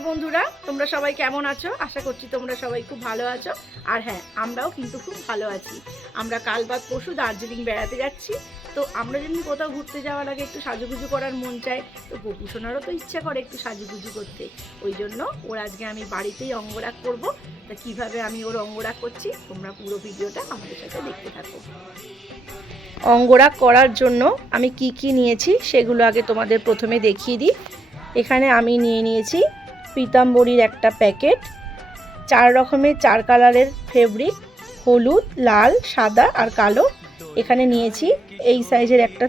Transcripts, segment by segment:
নমস্কার বন্ধুরা, তোমরা সবাই কেমন আছো? আশা করছি তোমরা সবাই খুব ভালো আছো। আর হ্যাঁ, আমরাও কিন্তু খুব ভালো আছি। আমরা কাল বাদ পরশু দার্জিলিং বেড়াতে যাচ্ছি। তো আমরা যেমনি কোথাও ঘুরতে যাওয়ার আগে একটু সাজুগুজু করার মন চায়, তো গোপু সোনারও তো ইচ্ছা করে একটু সাজুগুজু করতে। ওই জন্য ওর আজকে আমি বাড়িতেই অঙ্গরাগ করব। তা কীভাবে আমি ওর অঙ্গরাগ করছি তোমরা পুরো ভিডিওটা আমাদের সাথে দেখতে থাকো। অঙ্গরাগ করার জন্য আমি কি কি নিয়েছি সেগুলো আগে তোমাদের প্রথমে দেখিয়ে দিই। এখানে আমি নিয়ে নিয়েছি পীতাম্বরীর একটা প্যাকেট, 4 রকমের 4 কালারের ফেব্রিক, হলুদ, লাল, সাদা আর কালো। এখানে নিয়েছি এই সাইজের একটা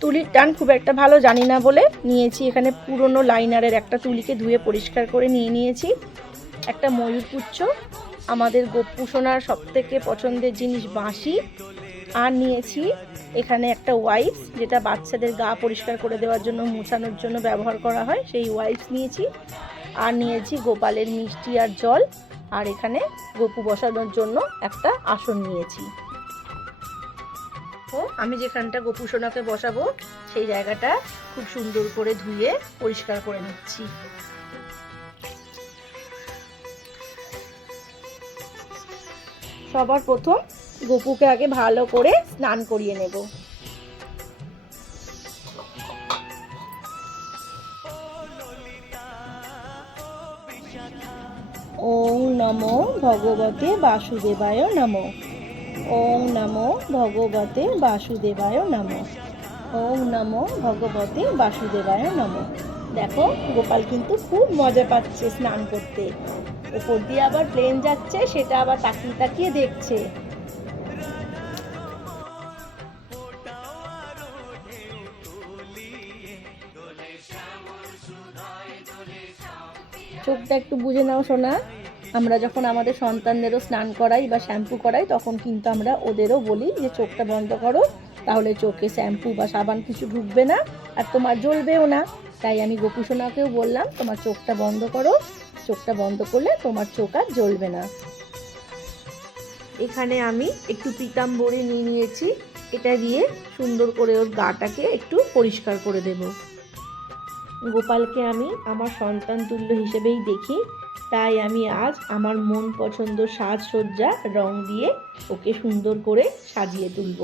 তুলির টান খুব একটা ভালো জানি না বলে নিয়েছি। এখানে পুরনো লাইনারের একটা তুলিকে ধুয়ে পরিষ্কার করে নিয়েছি। একটা ময়ূরপুচ্ছ, আমাদের গোপু সোনার সবথেকে পছন্দের জিনিস বাঁশি। আর নিয়েছি এখানে একটা ওয়াইপস, যেটা বাচ্চাদের গা পরিষ্কার করে দেওয়ার জন্য, মোছানোর জন্য ব্যবহার করা হয়, সেই ওয়াইপস নিয়েছি। আর নিয়েছি গোপালের মিষ্টি আর জল। আর এখানে গোপু বসানোর জন্য একটা আসন নিয়েছি। তো আমি যেখানটা গোপু সোনাকে বসাবো সেই জায়গাটা খুব সুন্দর করে ধুয়ে পরিষ্কার করে নিচ্ছি। সবার প্রথম গোপুকে আগে ভালো করে স্নান করিয়ে নেব। ওং নমো ভগবতে বাসুদেবায় নমো। ওং নমো ভগবতে বাসুদেবায় নমো। ওং নমো ভগবতে বাসুদেবায় নমো। দেখো, গোপাল কিন্তু খুব মজা পাচ্ছে স্নান করতে। উপর দিয়ে আবার প্লেন যাচ্ছে, সেটা আবার তাকিয়ে তাকিয়ে দেখছে। চোখটা একটু বুঝে নাও সোনা। আমরা যখন আমাদের সন্তানদেরও স্নান করাই বা শ্যাম্পু করাই, তখন কিন্তু আমরা ওদেরও বলি যে চোখটা বন্ধ করো, তাহলে চোখে শ্যাম্পু বা সাবান কিছু ঢুকবে না আর তোমার জ্বলবেও না। তাই আমি গোপু সোনাকেও বললাম তোমার চোখটা বন্ধ করো, চোখটা বন্ধ করলে তোমার চোখ আর জ্বলবে না। এখানে আমি একটু পীতাম্বরী নিয়েছি, এটা দিয়ে সুন্দর করে ওর গাটাকে একটু পরিষ্কার করে দেব। গোপালকে আমি আমার সন্তান তুল্য হিসেবেই দেখি, তাই আমি আজ আমার মন পছন্দ সাজসজ্জা রং দিয়ে ওকে সুন্দর করে সাজিয়ে তুলব।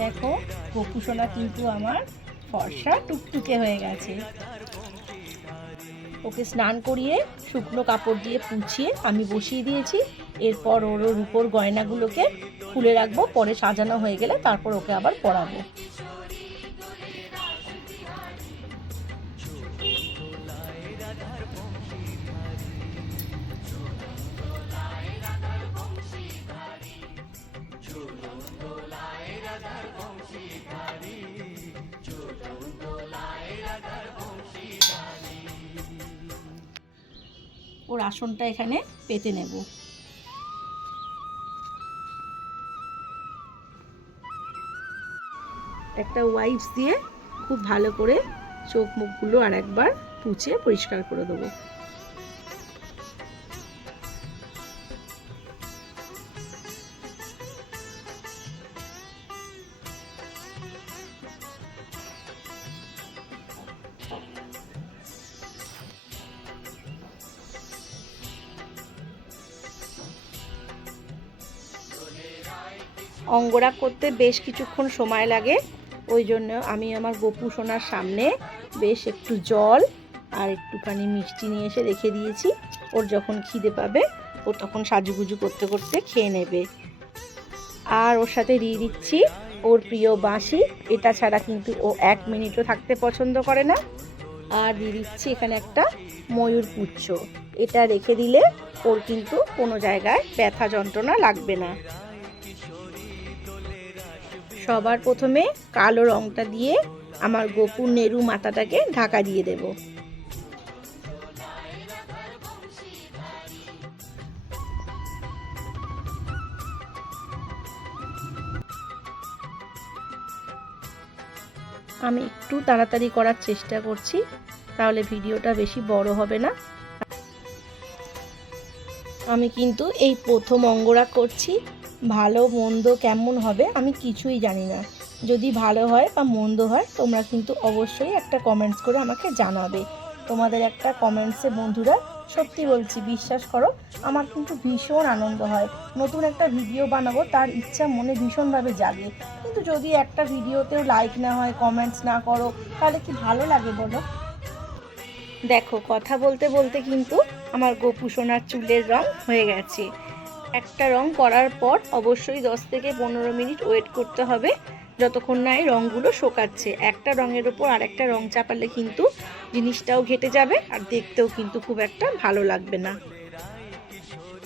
দেখো, গোপু সোনা কিন্তু আমার ফর্সা টুকটুকে হয়ে গেছে। ওকে স্নান করিয়ে শুকনো কাপড় দিয়ে পুছিয়ে আমি বসিয়ে দিয়েছি। এরপর ওর উপর গয়নাগুলোকে খুলে রাখবো, পরে সাজানো হয়ে গেলে তারপর ওকে আবার পরাবো। ওর আসনটা এখানে পেতে নেব। একটা ওয়াইপস দিয়ে খুব ভালো করে চোখ মুখগুলো আর একবার পুছে পরিষ্কার করে দেবো। অঙ্গরাগ করতে বেশ কিছুক্ষণ সময় লাগে, ওই জন্য আমি আমার গোপু সোনার সামনে বেশ একটু জল আর একটুখানি মিষ্টি নিয়ে এসে রেখে দিয়েছি। ওর যখন খিদে পাবে ও তখন সাজুগুজু করতে করতে খেয়ে নেবে। আর ওর সাথে দিয়ে দিচ্ছি ওর প্রিয় বাঁশি, এটা ছাড়া কিন্তু ও 1 মিনিটও থাকতে পছন্দ করে না। আর দিয়ে দিচ্ছি এখানে একটা ময়ূরপুচ্ছ, এটা রেখে দিলে ওর কিন্তু কোনো জায়গায় ব্যথা যন্ত্রণা লাগবে না। সবার প্রথমে কালো রঙটা দিয়ে আমার গোপুর নেরু মাথাটাকে ঢাকা দিয়ে দেব। আমি একটু তাড়াতাড়ি করার চেষ্টা করছি, তাহলে ভিডিওটা বেশি বড় হবে না। আমি কিন্তু এই প্রথম অঙ্গরাগ করছি, ভালো মন্দ কেমন হবে আমি কিছুই জানি না। যদি ভালো হয় বা মন্দ হয় তোমরা কিন্তু অবশ্যই একটা কমেন্টস করে আমাকে জানাবে। তোমাদের একটা কমেন্টসে বন্ধুরা সত্যি বলছি, বিশ্বাস করো, আমার কিন্তু ভীষণ আনন্দ হয়। নতুন একটা ভিডিও বানাবো তার ইচ্ছা মনে ভীষণভাবে জাগে, কিন্তু যদি একটা ভিডিওতেও লাইক না হয়, কমেন্টস না করো, তাহলে কি ভালো লাগে বলো? দেখো, কথা বলতে বলতে কিন্তু আমার গোপু সোনার চুলের রং হয়ে গেছে। একটা রং করার পর অবশ্যই 10 থেকে 15 মিনিট ওয়েট করতে হবে, যতক্ষণ না এই রঙগুলো শোকাচ্ছে। একটা রঙের ওপর আরেকটা রং চাপালে কিন্তু জিনিসটাও ঘেটে যাবে আর দেখতেও কিন্তু খুব একটা ভালো লাগবে না।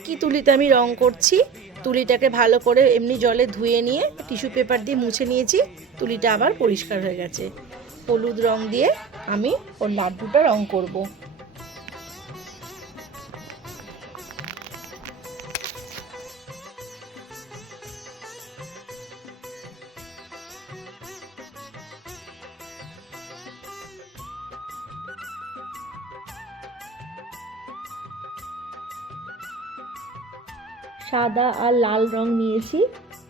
কি তুলিতে আমি রং করছি, তুলিটাকে ভালো করে এমনি জলে ধুয়ে নিয়ে টিস্যু পেপার দিয়ে মুছে নিয়েছি, তুলিটা আবার পরিষ্কার হয়ে গেছে। হলুদ রং দিয়ে আমি ওর লাড্ডুটা রং করব। সাদা আর লাল রং নিয়েছি,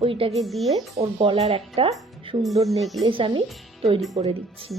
ওইটাকে দিয়ে ওর গলার একটা সুন্দর নেকলেস আমি তৈরি করে দিচ্ছি।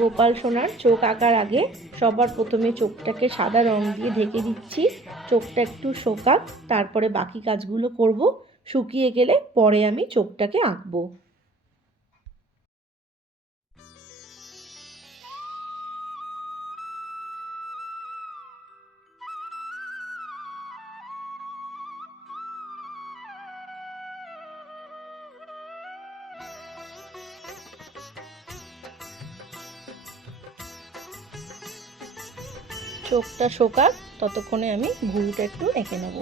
গোপাল সোনার চোখ আঁকার আগে সবার প্রথমে চোখটাকে সাদা রং দিয়ে ঢেকে দিচ্ছি। চোখটা একটু শোকাক, তারপরে বাকি কাজগুলো করব। শুকিয়ে গেলে পরে আমি চোখটাকে আঁকবো। চোখটা শোকাক, ততক্ষণে আমি ভুরুটা একটু এঁকে নেব।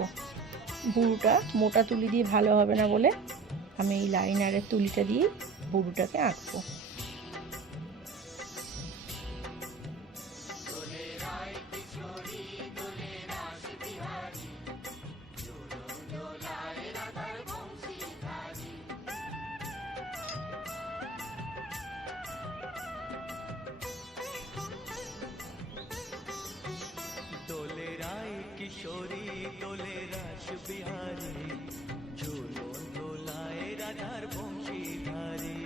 ভুরুটা মোটা তুলি দিয়ে ভালো হবে না বলে আমি এই লাইনারের তুলিটা দিয়ে ভুরুটাকে আঁকবো। কিশোরী দোলে রাস বিহারী, ঝুলন দোলায় রাধার বংশীধারী,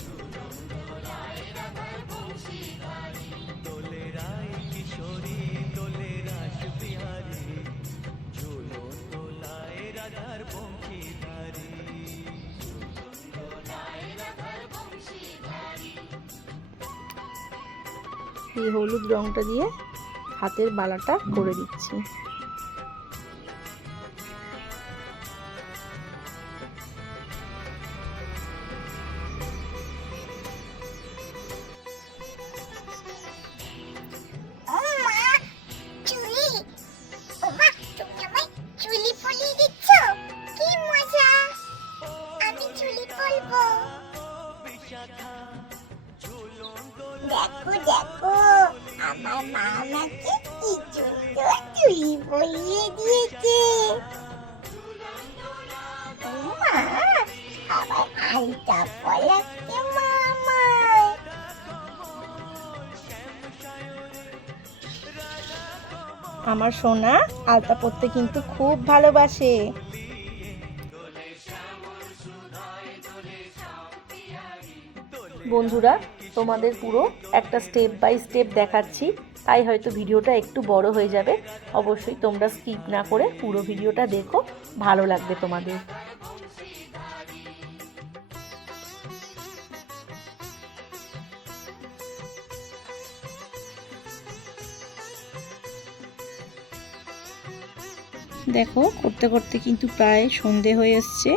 ঝুলন দোলায় রাধার বংশীধারী, দোলে রায় কিশোরী দোলে রাস বিহারী, ঝুলন দোলায় রাধার বংশীধারী, ঝুলন দোলায় রাধার বংশীধারী। এই হলুদ রংটা দিয়ে হাতের বালাটা করে দিচ্ছি। বিশাখা মা আমাকে কি সুন্দর তুই বইয়ে দিয়েছে। মা আবার আলতা পড়াচ্ছে মা আমায়। আমার সোনা আলতা পরতে কিন্তু খুব ভালোবাসে। বন্ধুরা, তোমাদের পুরো একটা স্টেপ বাই স্টেপ দেখাচ্ছি, তাই হয়তো ভিডিওটা একটু বড় হয়ে যাবে। অবশ্যই তোমরা স্কিপ না করে পুরো ভিডিওটা দেখো, ভালো লাগবে তোমাদের। দেখো করতে করতে কিন্তু প্রায় সন্ধে হয়ে এসছে।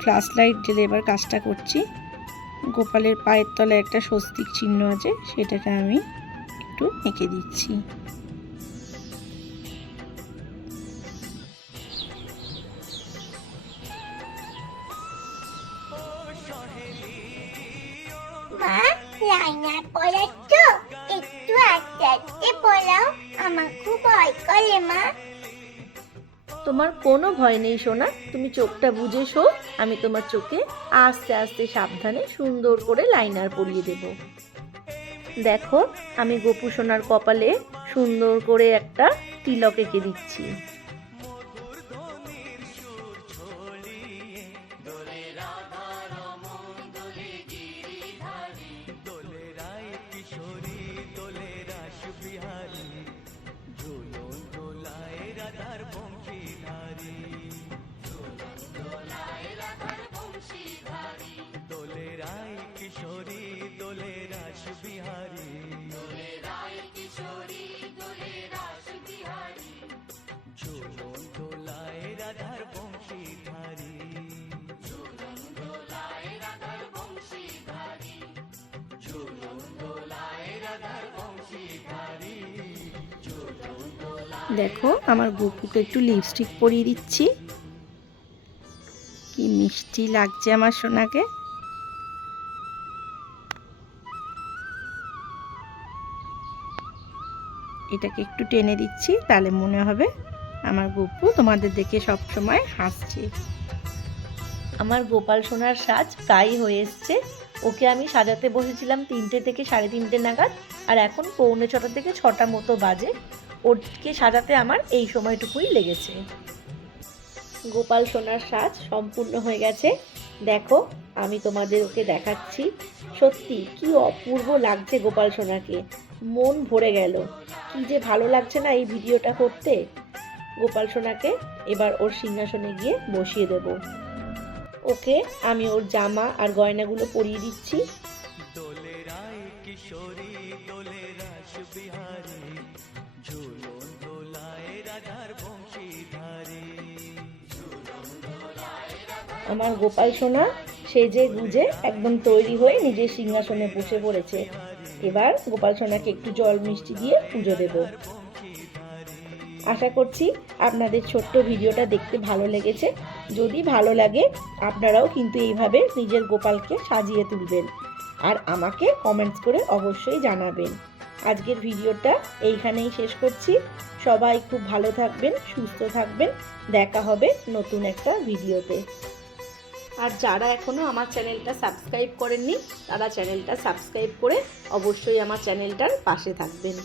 ফ্ল্যাশ লাইট জ্বেলে এবার কাজটা করছি। গোপালের পায়ের তলায় একটা স্বস্তিক চিহ্ন আছে, সেটাকে আমি একটু এঁকে দিচ্ছি। মা লাইনার পড়াচ্ছ? একটু আস্তে আস্তে পড়াও, আমার খুব ভয় করে মা। তোমার কোনো ভয় নেই সোনা, তুমি চোখটা বুজে শো, আমি তোমার চোখে আস্তে আস্তে সাবধানে সুন্দর করে লাইনার পরিয়ে দেব। দেখো আমি গোপু সোনার কপালে সুন্দর করে একটা তিলক এঁকে দিচ্ছি। দেখো আমার গোপুকে একটু লিপস্টিক পরিয়ে দিচ্ছি। কি মিষ্টি লাগছে আমার সোনাকে। এটাকে একটু টেনে দিচ্ছি, তাহলে মনে হবে আমার গোপু তোমাদের দেখে সব সময় হাসছে। আমার গোপাল সোনার সাজ প্রায় হয়ে এসছে। ওকে আমি সাজাতে বসেছিলাম 3টে থেকে 3:30 নাগাদ, আর এখন 6:45 থেকে 6টা মতো বাজে। ওকে সাজাতে আমার এই সময়টুকুই লেগেছে। গোপাল সোনার সাজ সম্পূর্ণ হয়ে গেছে। দেখো আমি তোমাদের ওকে দেখাচ্ছি। সত্যি কি অপূর্ব লাগছে গোপাল সোনাকে, মন ভরে গেল। কি যে ভালো লাগছে না এই ভিডিওটা করতে। গোপাল সোনাকে এবার ওর সিংহাসনে গিয়ে বসিয়ে দেব। ওকে আমি ওর জামা আর গয়নাগুলো পরিয়ে দিচ্ছি। আমার গোপাল সোনা সেজে গুজে একদম তৈরি হয়ে নিজের সিংহাসনে বসে পড়েছে। এবার গোপাল সোনাকে একটু জল মিষ্টি দিয়ে পুজো দেব। আশা করছি আপনাদের ছোট্ট ভিডিওটা দেখতে ভালো লেগেছে। যদি ভালো লাগে আপনারাও কিন্তু এইভাবে নিজের গোপালকে সাজিয়ে তুলবেন, আর আমাকে কমেন্টস করে অবশ্যই জানাবেন। আজকের ভিডিওটা এইখানেই শেষ করছি। সবাই খুব ভালো থাকবেন, সুস্থ থাকবেন। দেখা হবে নতুন একটা ভিডিওতে। আর যারা এখনও আমার চ্যানেলটা সাবস্ক্রাইব করেননি, তারা চ্যানেলটা সাবস্ক্রাইব করে অবশ্যই আমার চ্যানেলটার পাশে থাকবেন।